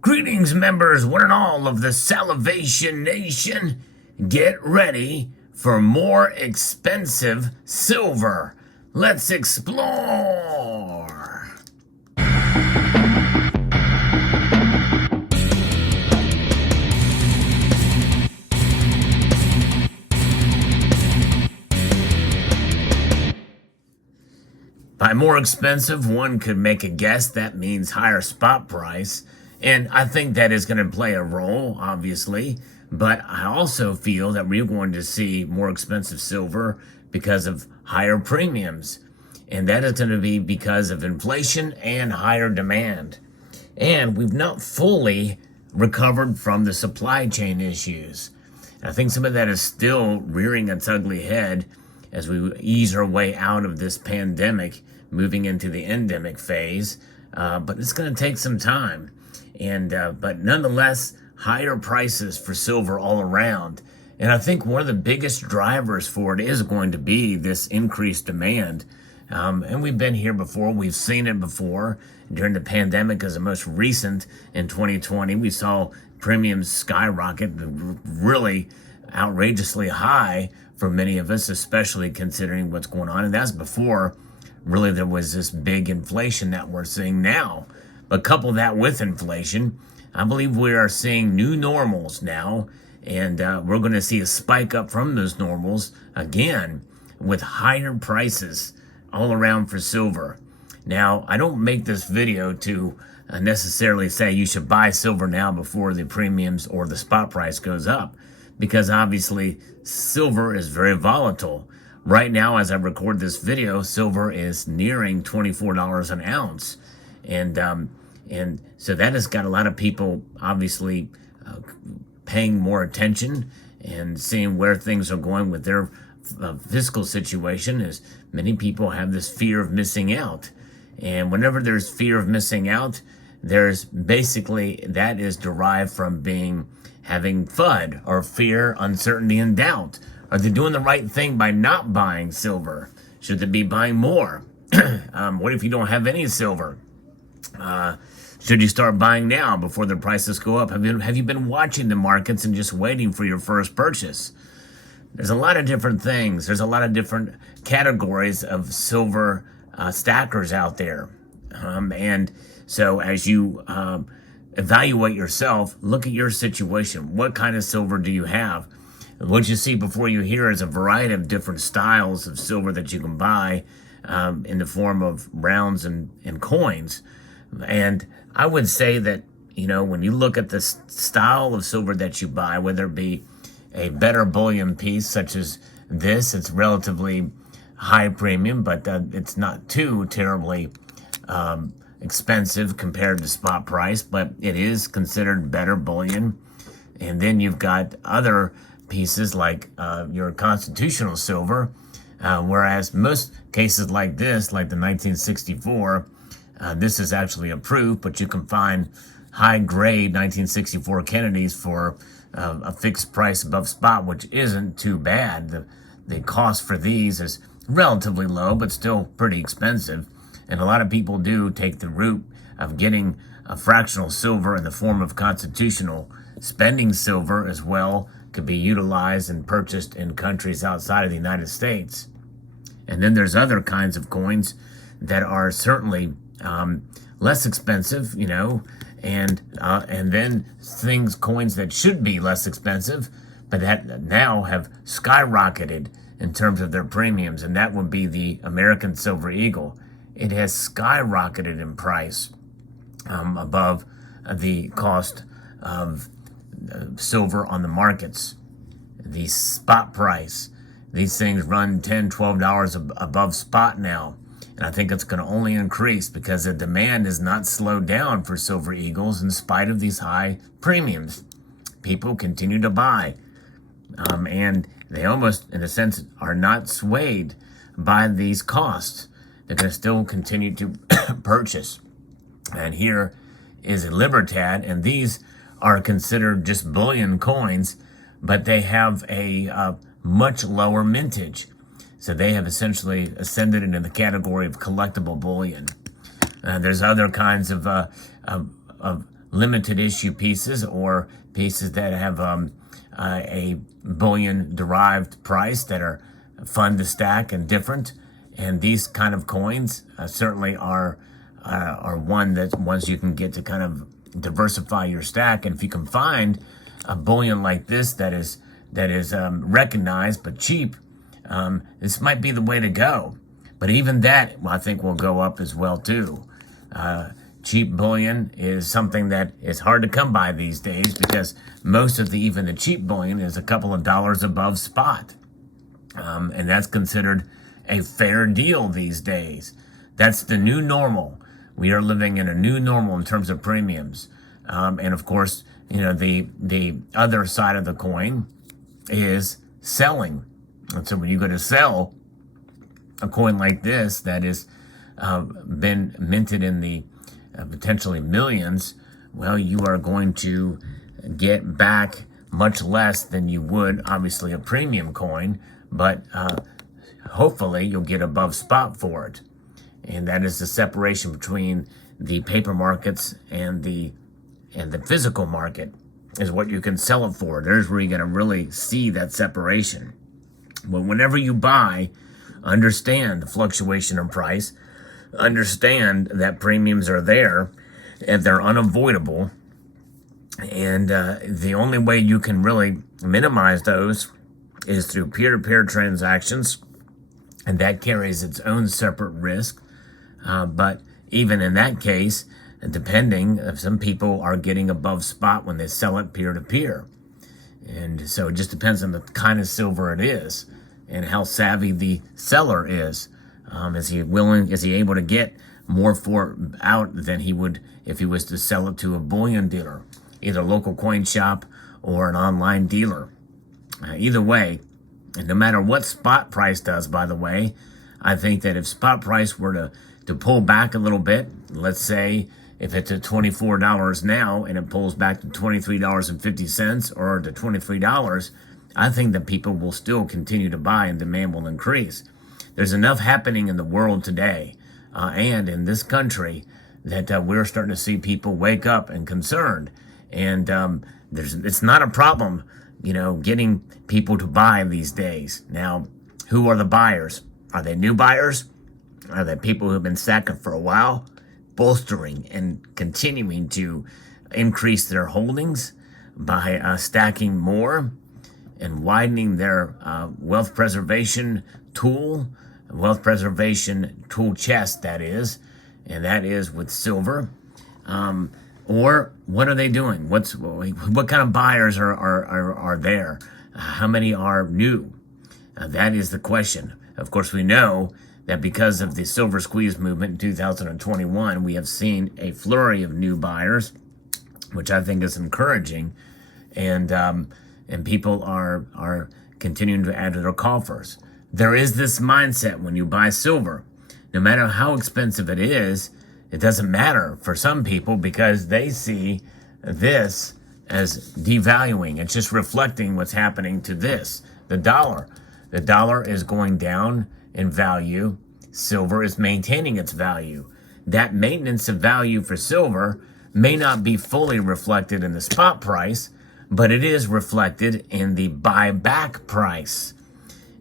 Greetings, members, one and all of the Salivation Nation. Get ready for more expensive silver. Let's explore. By more expensive, one could make a guess that means higher spot price. And I think that is going to play a role, obviously. But I also feel that we're going to see more expensive silver because of higher premiums. And that is going to be because of inflation and higher demand. And we've not fully recovered from the supply chain issues. I think some of that is still rearing its ugly head as we ease our way out of this pandemic, moving into the endemic phase. But it's going to take some time. But nonetheless, higher prices for silver all around. And I think one of the biggest drivers for it is going to be this increased demand. And we've been here before. We've seen it before. During the pandemic, as the most recent in 2020, we saw premiums skyrocket, really outrageously high for many of us, especially considering what's going on. And that's before really there was this big inflation that we're seeing now. But couple that with inflation, I believe we are seeing new normals now, and we're going to see a spike up from those normals again with higher prices all around for silver. Now, I don't make this video to necessarily say you should buy silver now before the premiums or the spot price goes up, because obviously silver is very volatile. Right now, as I record this video, silver is nearing $24 an ounce. And so that has got a lot of people obviously paying more attention and seeing where things are going with their fiscal situation, as many people have this fear of missing out. And whenever there's fear of missing out, there's basically, that is derived from having FUD, or fear, uncertainty, and doubt. Are they doing the right thing by not buying silver? Should they be buying more? What if you don't have any silver? Should you start buying now before the prices go up? Have you been watching the markets and just waiting for your first purchase? There's a lot of different things. There's a lot of different categories of silver stackers out there. And so as you evaluate yourself, look at your situation. What kind of silver do you have? What you see before you here is a variety of different styles of silver that you can buy in the form of rounds and coins. And I would say that, when you look at the style of silver that you buy, whether it be a better bullion piece such as this, it's relatively high premium, but it's not too terribly expensive compared to spot price, but it is considered better bullion. And then you've got other pieces like your constitutional silver, whereas most cases like this, like the 1964, this is actually approved, but you can find high-grade 1964 Kennedys for a fixed price above spot, which isn't too bad. The cost for these is relatively low, but still pretty expensive. And a lot of people do take the route of getting a fractional silver in the form of constitutional. Spending silver as well could be utilized and purchased in countries outside of the United States. And then there's other kinds of coins that are certainly less expensive, and then coins that should be less expensive, but that now have skyrocketed in terms of their premiums, and that would be the American Silver Eagle. It has skyrocketed in price above the cost of silver on the markets. The spot price, these things run $10, $12 above spot now. And I think it's going to only increase because the demand is not slowed down for Silver Eagles in spite of these high premiums. People continue to buy. And they almost, in a sense, are not swayed by these costs. They're going to still continue to purchase. And here is a Libertad, and these are considered just bullion coins, but they have a much lower mintage. So they have essentially ascended into the category of collectible bullion. There's other kinds of limited issue pieces or pieces that have a bullion derived price that are fun to stack and different. And these kind of coins certainly are one that once you can get to kind of diversify your stack. And if you can find a bullion like this that is recognized but cheap, this might be the way to go. But even that, I think, will go up as well too. Cheap bullion is something that is hard to come by these days because most of even the cheap bullion is a couple of dollars above spot. And that's considered a fair deal these days. That's the new normal. We are living in a new normal in terms of premiums. And of course, the other side of the coin is selling. And so when you go to sell a coin like this that has been minted in the potentially millions, well, you are going to get back much less than you would, obviously, a premium coin, but hopefully you'll get above spot for it. And that is the separation between the paper markets and the physical market, is what you can sell it for. There's where you're going to really see that separation. But whenever you buy, understand the fluctuation in price, understand that premiums are there and they're unavoidable. And the only way you can really minimize those is through peer-to-peer transactions, and that carries its own separate risk. But even in that case, depending, some people are getting above spot when they sell it peer-to-peer. And so it just depends on the kind of silver it is and how savvy the seller is. Is he able to get more for out than he would if he was to sell it to a bullion dealer, either a local coin shop or an online dealer? Either way, and no matter what spot price does, by the way, I think that if spot price were to pull back a little bit, let's say if it's at $24 now and it pulls back to $23.50 or to $23, I think that people will still continue to buy and demand will increase. There's enough happening in the world today and in this country that we're starting to see people wake up and concerned. And it's not a problem, getting people to buy these days. Now, who are the buyers? Are they new buyers? Are they people who have been stacking for a while, bolstering and continuing to increase their holdings by stacking more and widening their wealth preservation tool chest, that is, and that is with silver? Or what are they doing? What kind of buyers are there? How many are new? That is the question. Of course, we know that because of the silver squeeze movement in 2021, we have seen a flurry of new buyers, which I think is encouraging, and people are continuing to add to their coffers. There is this mindset when you buy silver, no matter how expensive it is, it doesn't matter for some people because they see this as devaluing. It's just reflecting what's happening to this, the dollar. The dollar is going down in value. Silver is maintaining its value. That maintenance of value for silver may not be fully reflected in the spot price, but it is reflected in the buyback price.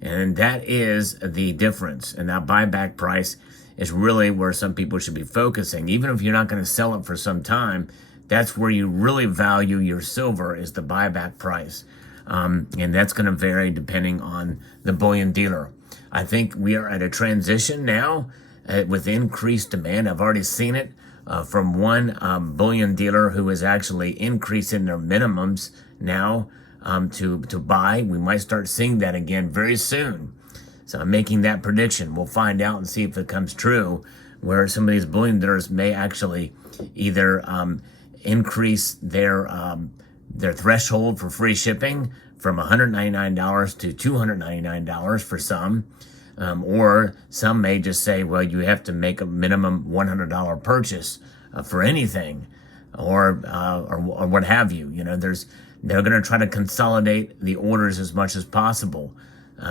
And that is the difference. And that buyback price is really where some people should be focusing. Even if you're not going to sell it for some time, that's where you really value your silver, is the buyback price. And that's going to vary depending on the bullion dealer. I think we are at a transition now with increased demand. I've already seen it from one bullion dealer who is actually increasing their minimums now to buy. We might start seeing that again very soon. So I'm making that prediction. We'll find out and see if it comes true, where some of these bullion dealers may actually either increase their threshold for free shipping from $199 to $299 for some, or some may just say, well, you have to make a minimum $100 purchase for anything, or what have you. They're going to try to consolidate the orders as much as possible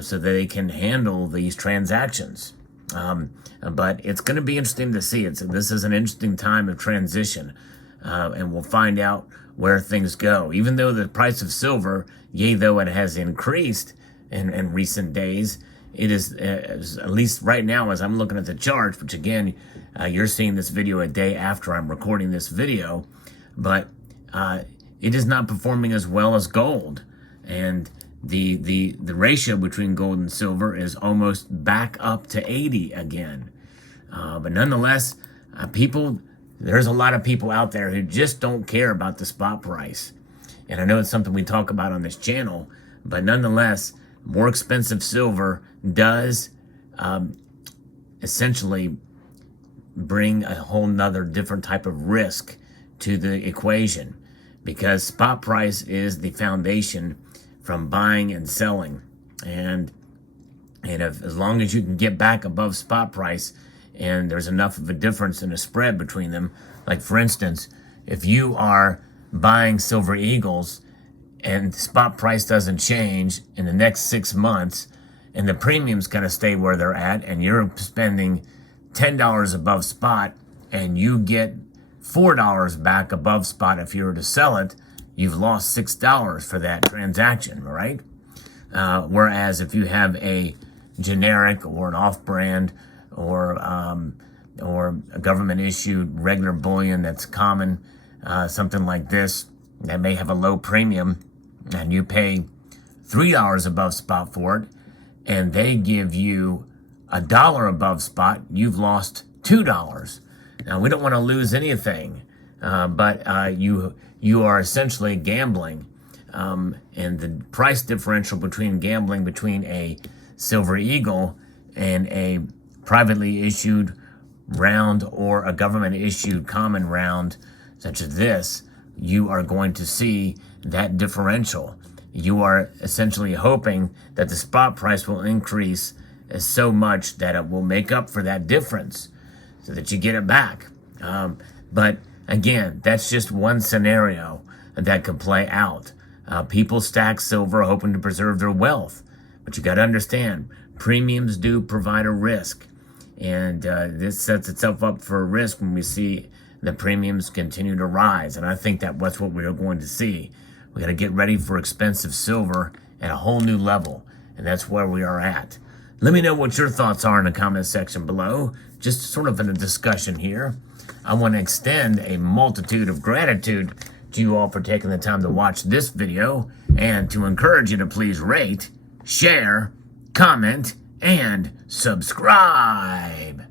so that they can handle these transactions. But it's going to be interesting to see. This is an interesting time of transition. and we'll find out where things go. Even though the price of silver, yea, though it has increased in recent days, it is, at least right now as I'm looking at the charts, which again, you're seeing this video a day after I'm recording this video, but it is not performing as well as gold. And the ratio between gold and silver is almost back up to 80 again. But nonetheless, there's a lot of people out there who just don't care about the spot price. And I know it's something we talk about on this channel, but nonetheless, more expensive silver does essentially bring a whole nother different type of risk to the equation, because spot price is the foundation from buying and selling. And as long as you can get back above spot price and there's enough of a difference in a spread between them, like for instance, if you are buying Silver Eagles and spot price doesn't change in the next 6 months and the premiums kind of stay where they're at and you're spending $10 above spot and you get $4 back above spot if you were to sell it, you've lost $6 for that transaction, right? Whereas if you have a generic or an off-brand or a government-issued regular bullion that's common, something like this that may have a low premium, and you pay $3 above spot for it, and they give you $1 above spot, you've lost $2. Now, we don't want to lose anything, but you are essentially gambling. And the price differential between gambling between a Silver Eagle and a privately issued round or a government issued common round such as this, you are going to see that differential. You are essentially hoping that the spot price will increase so much that it will make up for that difference so that you get it back. But again, that's just one scenario that could play out. People stack silver hoping to preserve their wealth, but you got to understand, premiums do provide a risk, and this sets itself up for a risk when we see the premiums continue to rise, and I think that's what we are going to see. We got to get ready for expensive silver at a whole new level, and that's where we are at. Let me know what your thoughts are in the comment section below, just sort of in a discussion here. I want to extend a multitude of gratitude to you all for taking the time to watch this video, and to encourage you to please rate, share, comment, and subscribe.